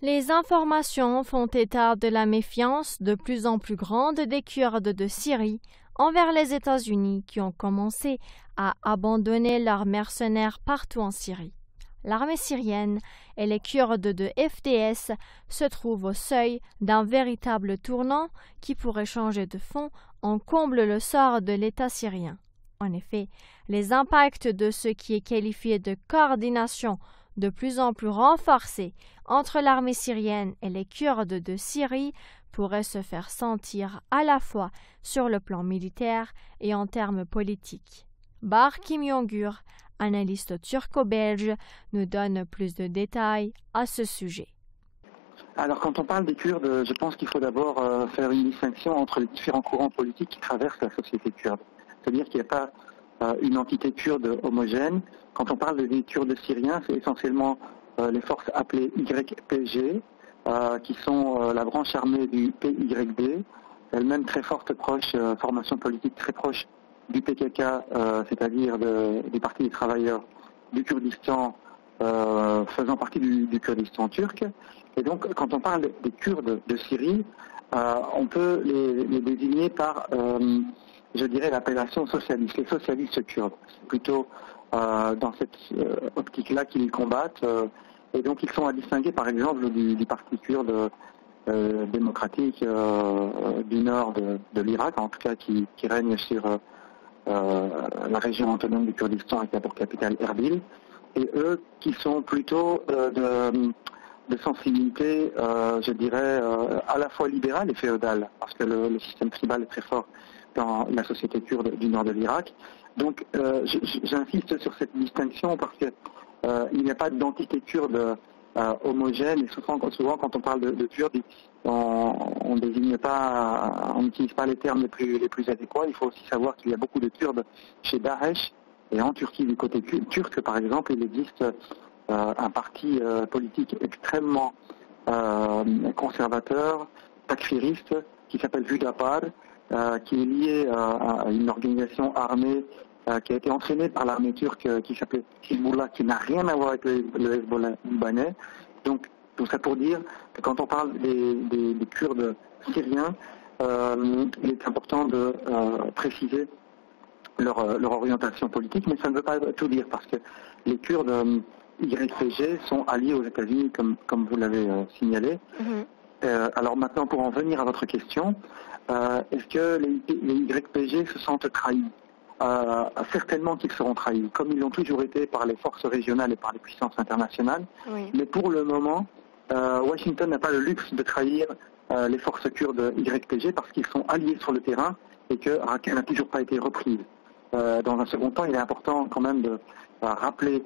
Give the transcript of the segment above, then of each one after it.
Les informations font état de la méfiance de plus en plus grande des Kurdes de Syrie envers les États-Unis qui ont commencé à abandonner leurs mercenaires partout en Syrie. L'armée syrienne et les Kurdes de FDS se trouvent au seuil d'un véritable tournant qui pourrait changer de fond en comble le sort de l'État syrien. En effet, les impacts de ce qui est qualifié de coordination de plus en plus renforcée entre l'armée syrienne et les Kurdes de Syrie pourraient se faire sentir à la fois sur le plan militaire et en termes politiques. Bar Kim-Yongur, analyste turco-belge, nous donne plus de détails à ce sujet. Alors quand on parle des Kurdes, je pense qu'il faut d'abord faire une distinction entre les différents courants politiques qui traversent la société kurde. C'est-à-dire qu'il n'y a pas une entité kurde homogène. Quand on parle des Kurdes syriens, c'est essentiellement les forces appelées YPG, qui sont la branche armée du PYD, elle-même très forte, proche, formation politique très proche du PKK, c'est-à-dire du Parti des travailleurs du Kurdistan, faisant partie du Kurdistan turc. Et donc, quand on parle des Kurdes de Syrie, on peut les désigner par, je dirais, l'appellation socialiste, les socialistes kurdes. C'est plutôt dans cette optique-là qu'ils combattent. Et donc, ils sont à distinguer, par exemple, du Parti kurde démocratique du nord de l'Irak, en tout cas qui règne sur la région autonome du Kurdistan avec pour capitale Erbil. Et eux qui sont plutôt de sensibilité, je dirais, à la fois libérale et féodale, parce que le système tribal est très fort dans la société kurde du nord de l'Irak. Donc j'insiste sur cette distinction parce que il n'y a pas d'entité kurde homogène, et souvent quand on parle de Kurdes, on n'utilise pas les termes les plus adéquats. Il faut aussi savoir qu'il y a beaucoup de Kurdes chez Daesh, et en Turquie, du côté turc par exemple, il existe un parti politique extrêmement conservateur, takfiriste, qui s'appelle Hüdapar, qui est lié à une organisation armée qui a été entraînée par l'armée turque qui s'appelle Hezbollah, qui n'a rien à voir avec le Hezbollah libanais. Donc tout ça pour dire que quand on parle des Kurdes syriens, il est important de préciser leur orientation politique, mais ça ne veut pas tout dire, parce que les Kurdes YPG sont alliés aux États-Unis, comme vous l'avez signalé. Alors maintenant, pour en venir à votre question, est-ce que les YPG se sentent trahis? Certainement qu'ils seront trahis, comme ils l'ont toujours été par les forces régionales et par les puissances internationales. Oui. Mais pour le moment, Washington n'a pas le luxe de trahir les forces kurdes YPG parce qu'ils sont alliés sur le terrain et que Raqqa n'a toujours pas été reprise. Dans un second temps, il est important quand même de rappeler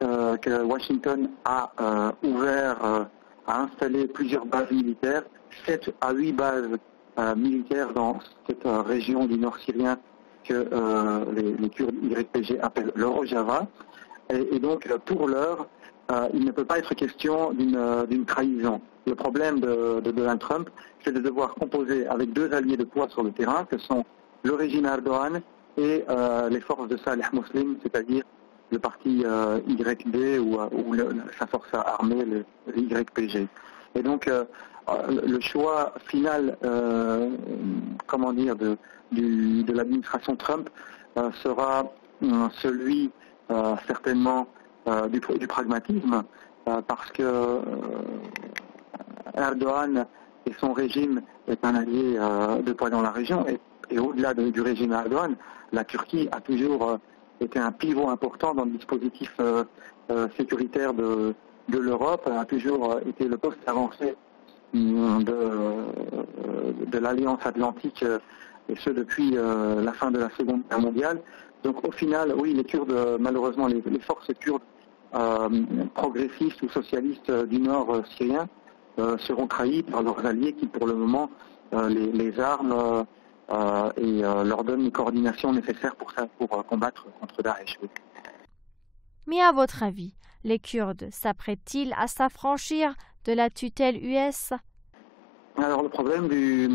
que Washington a a installé plusieurs bases militaires, 7 à 8 bases militaires dans cette région du nord syrien que les Kurdes YPG appellent le Rojava. Et donc, pour l'heure, il ne peut pas être question d'une trahison. Le problème de Donald Trump, c'est de devoir composer avec deux alliés de poids sur le terrain, que sont le régime Erdogan et les forces de Saleh Muslim, c'est-à-dire le parti YD ou sa force armée, le YPG. Et donc, le choix final, de l'administration Trump sera celui certainement du pragmatisme, parce que Erdogan et son régime est un allié de poids dans la région, et au-delà du régime Erdogan, la Turquie a toujours été un pivot important dans le dispositif sécuritaire de l'Europe, a toujours été le poste avancé de l'Alliance Atlantique, et ce depuis la fin de la Seconde Guerre mondiale. Donc au final, oui, les Kurdes, malheureusement, les forces kurdes progressistes ou socialistes du nord syrien seront trahis par leurs alliés qui, pour le moment, les arment et leur donnent les coordinations nécessaires pour combattre contre Daesh. Mais à votre avis, les Kurdes s'apprêtent-ils à s'affranchir de la tutelle US? Alors le problème du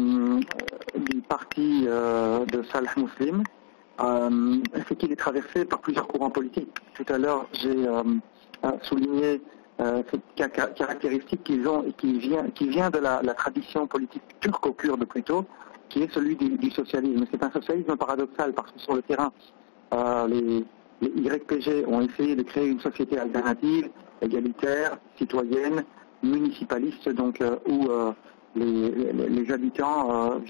parti de Saleh Muslim, c'est qu'il est traversé par plusieurs courants politiques. Tout à l'heure, j'ai souligné cette caractéristique qu'ils ont et qui vient de la tradition politique turco-kurde plutôt, qui est celui du socialisme. C'est un socialisme paradoxal parce que sur le terrain, les YPG ont essayé de créer une société alternative, égalitaire, citoyenne, municipaliste, donc où les habitants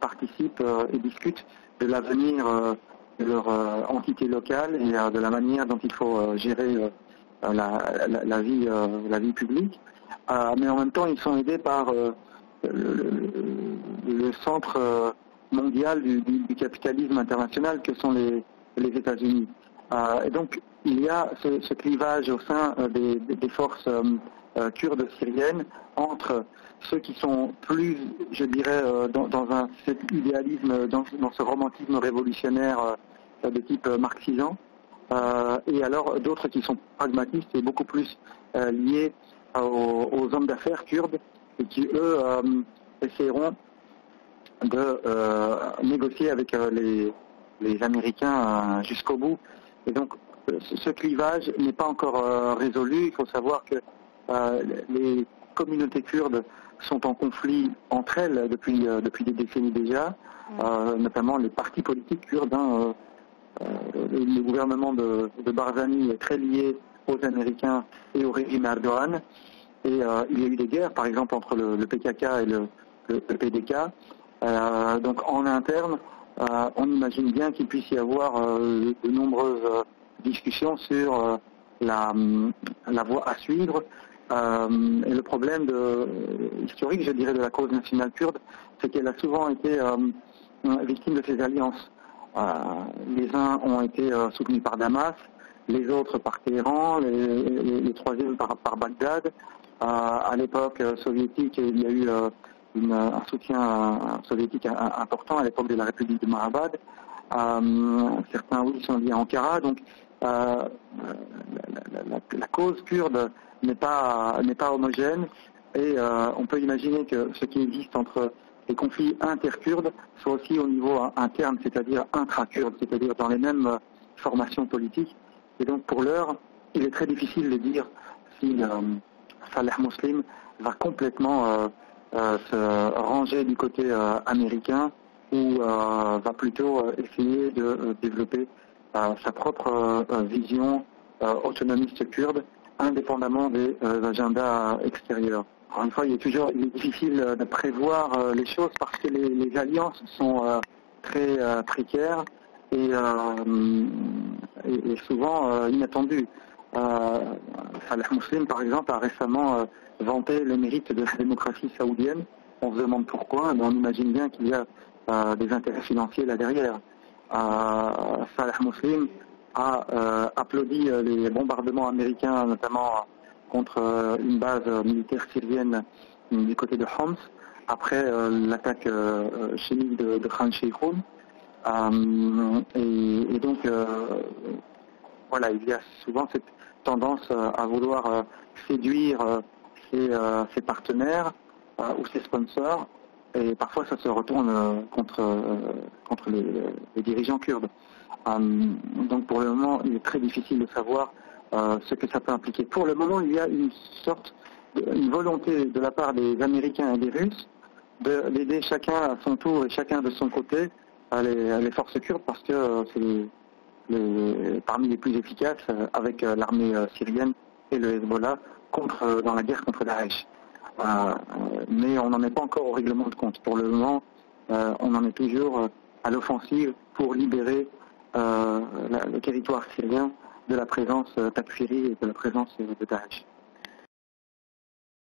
participent et discutent de l'avenir de leur entité locale et de la manière dont il faut gérer la vie publique. Mais en même temps, ils sont aidés par le centre mondial du capitalisme international que sont les États-Unis. Et donc, il y a ce clivage au sein des forces kurdes syriennes entre ceux qui sont plus, je dirais, dans cet idéalisme, dans ce romantisme révolutionnaire de type marxisant, et alors d'autres qui sont pragmatistes et beaucoup plus liés aux hommes d'affaires kurdes et qui, eux, essaieront de négocier avec les Américains jusqu'au bout. Et donc, ce clivage n'est pas encore résolu. Il faut savoir que les communautés kurdes sont en conflit entre elles depuis des décennies déjà, notamment les partis politiques kurdes. Le gouvernement de Barzani est très lié aux Américains et au régime Erdogan. Et il y a eu des guerres, par exemple, entre le PKK et le PDK. Donc en interne, on imagine bien qu'il puisse y avoir de nombreuses discussions sur la voie à suivre. Et le problème historique, je dirais, de la cause nationale kurde, c'est qu'elle a souvent été victime de ces alliances. Les uns ont été soutenus par Damas, les autres par Téhéran, les troisièmes par Bagdad. À l'époque soviétique, il y a eu un soutien soviétique important à l'époque de la République de Mahabad. Certains, oui, sont liés à Ankara. Donc, la cause kurde n'est pas homogène et on peut imaginer que ce qui existe entre les conflits interkurdes soit aussi au niveau interne, c'est-à-dire intra-kurde, c'est-à-dire dans les mêmes formations politiques. Et donc pour l'heure, il est très difficile de dire si Saleh Muslim va complètement se ranger du côté américain ou va plutôt essayer de développer sa propre vision autonomiste kurde, indépendamment des agendas extérieurs. Encore une fois, il est difficile de prévoir les choses parce que les alliances sont très précaires et souvent inattendues. Saleh Muslim, par exemple, a récemment vanté les mérites de la démocratie saoudienne. On se demande pourquoi, mais on imagine bien qu'il y a des intérêts financiers là derrière. Saleh Muslim a applaudi les bombardements américains, notamment contre une base militaire syrienne du côté de Homs, après l'attaque chimique de Khan Sheikhoun. Et donc, voilà, il y a souvent cette tendance à vouloir séduire ses partenaires ou ses sponsors, et parfois ça se retourne contre les dirigeants kurdes. Donc pour le moment, il est très difficile de savoir ce que ça peut impliquer. Pour le moment, il y a une volonté de la part des Américains et des Russes d'aider chacun à son tour et chacun de son côté les forces kurdes parce que c'est parmi les plus efficaces avec l'armée syrienne et le Hezbollah dans la guerre contre Daesh. Mais on n'en est pas encore au règlement de compte. Pour le moment, on en est toujours à l'offensive pour libérer le territoire syrien de la présence takfiri et de la présence de Daesh.